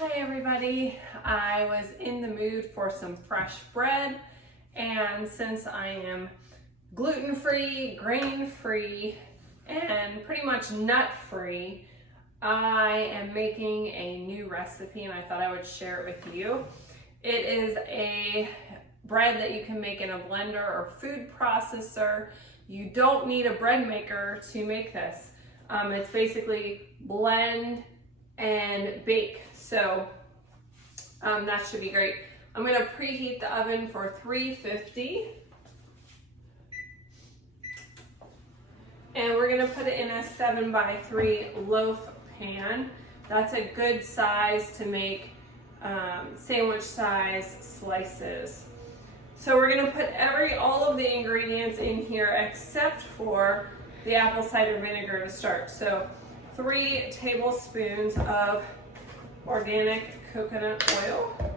Hi everybody, I was in the mood for some fresh bread, and since I am gluten-free, grain-free, and pretty much nut-free, I am making a new recipe and I thought I would share it with you. It is a bread that you can make in a blender or food processor. You don't need a bread maker to make this. It's basically blend and bake. So that should be great. I'm going to preheat the oven for 350. And we're going to put it in a 7x3 loaf pan. That's a good size to make sandwich size slices. So we're going to put all of the ingredients in here except for the apple cider vinegar to start. So 3 tablespoons of organic coconut oil.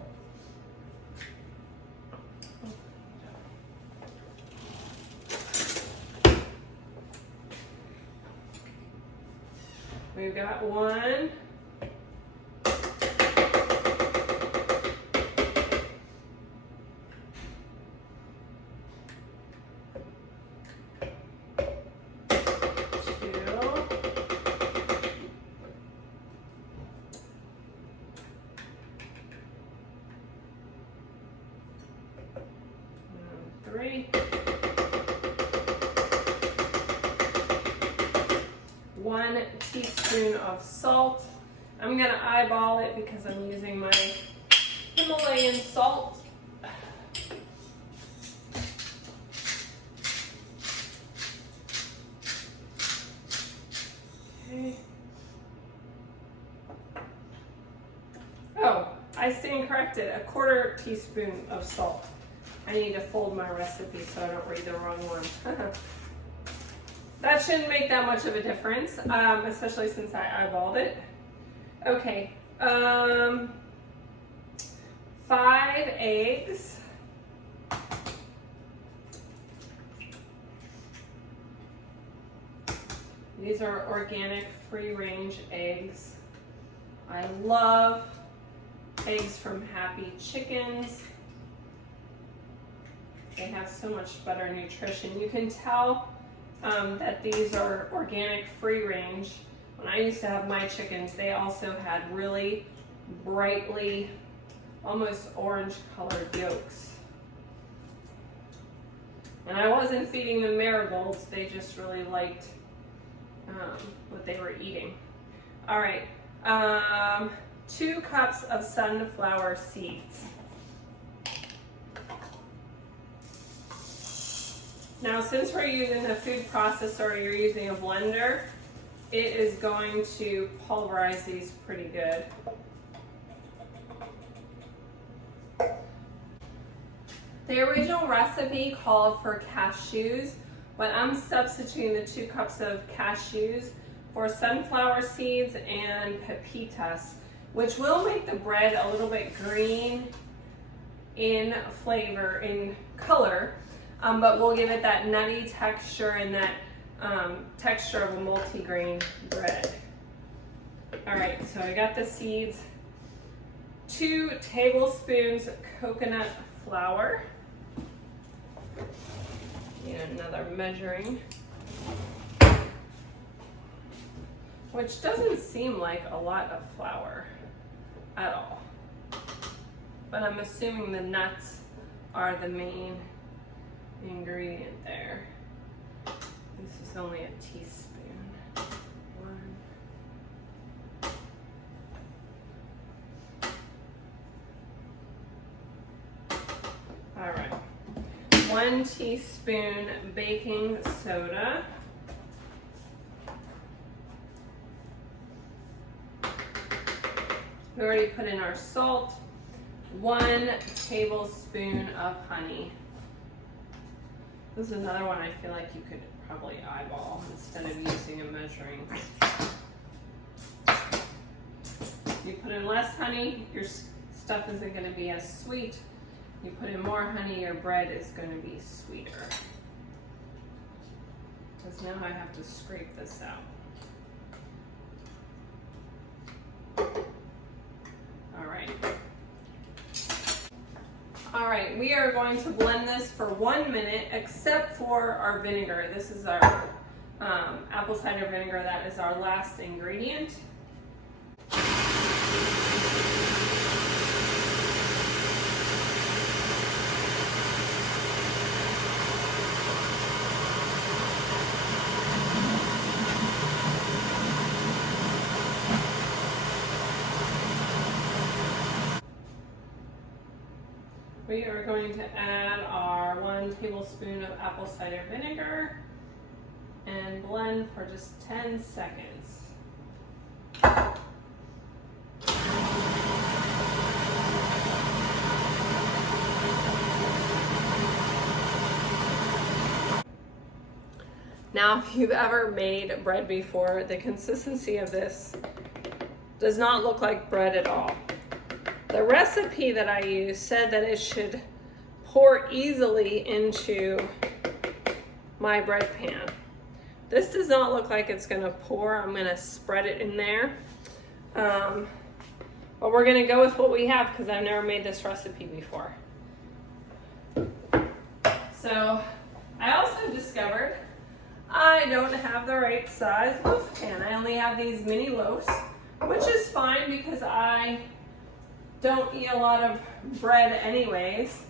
We've got 1. 3. 1 teaspoon of salt. I'm going to eyeball it because I'm using my Himalayan salt. Okay. Oh, I stand corrected. 1/4 teaspoon of salt. I need to fold my recipe so I don't read the wrong one. That shouldn't make that much of a difference, especially since I eyeballed it. Okay, 5 eggs. These are organic free-range eggs. I love eggs from Happy Chickens. They have so much better nutrition. You can tell that these are organic free range. When I used to have my chickens, they also had really brightly, almost orange colored yolks. And I wasn't feeding them marigolds, they just really liked what they were eating. All right, 2 cups of sunflower seeds. Now, since we're using a food processor, you're using a blender, it is going to pulverize these pretty good. The original recipe called for cashews, but I'm substituting the 2 cups of cashews for sunflower seeds and pepitas, which will make the bread a little bit green in flavor, in color. But we'll give it that nutty texture and that texture of a multi-grain bread. All right, so I got the seeds. 2 tablespoons coconut flour. Need another measuring. Which doesn't seem like a lot of flour at all. But I'm assuming the nuts are the main ingredient there. This is only a teaspoon. 1. All right. 1 teaspoon baking soda. We already put in our salt. 1 tablespoon of honey. This is another one I feel like you could probably eyeball instead of using a measuring. You put in less honey, your stuff isn't going to be as sweet. You put in more honey, your bread is going to be sweeter. Because now I have to scrape this out. All All right, we are going to blend this for 1 minute, except for our vinegar. This is our apple cider vinegar. That is our last ingredient. We are going to add our 1 tablespoon of apple cider vinegar and blend for just 10 seconds. Now, if you've ever made bread before, the consistency of this does not look like bread at all. The recipe that I used said that it should pour easily into my bread pan. This does not look like it's gonna pour. I'm gonna spread it in there. But we're gonna go with what we have because I've never made this recipe before. So I also discovered I don't have the right size loaf pan. I only have these mini loaves, which is fine because I don't eat a lot of bread anyways.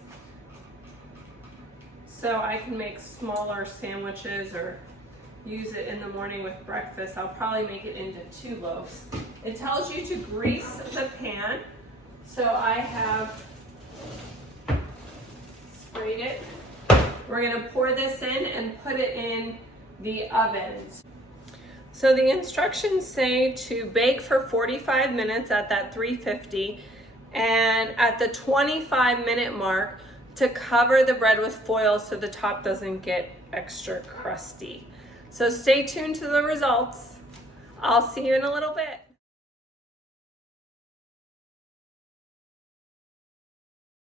So I can make smaller sandwiches or use it in the morning with breakfast. I'll probably make it into 2 loaves. It tells you to grease the pan. So I have sprayed it. We're gonna pour this in and put it in the oven. So the instructions say to bake for 45 minutes at that 350, and at the 25-minute mark to cover the bread with foil so the top doesn't get extra crusty. So stay tuned to the results. I'll see you in a little bit.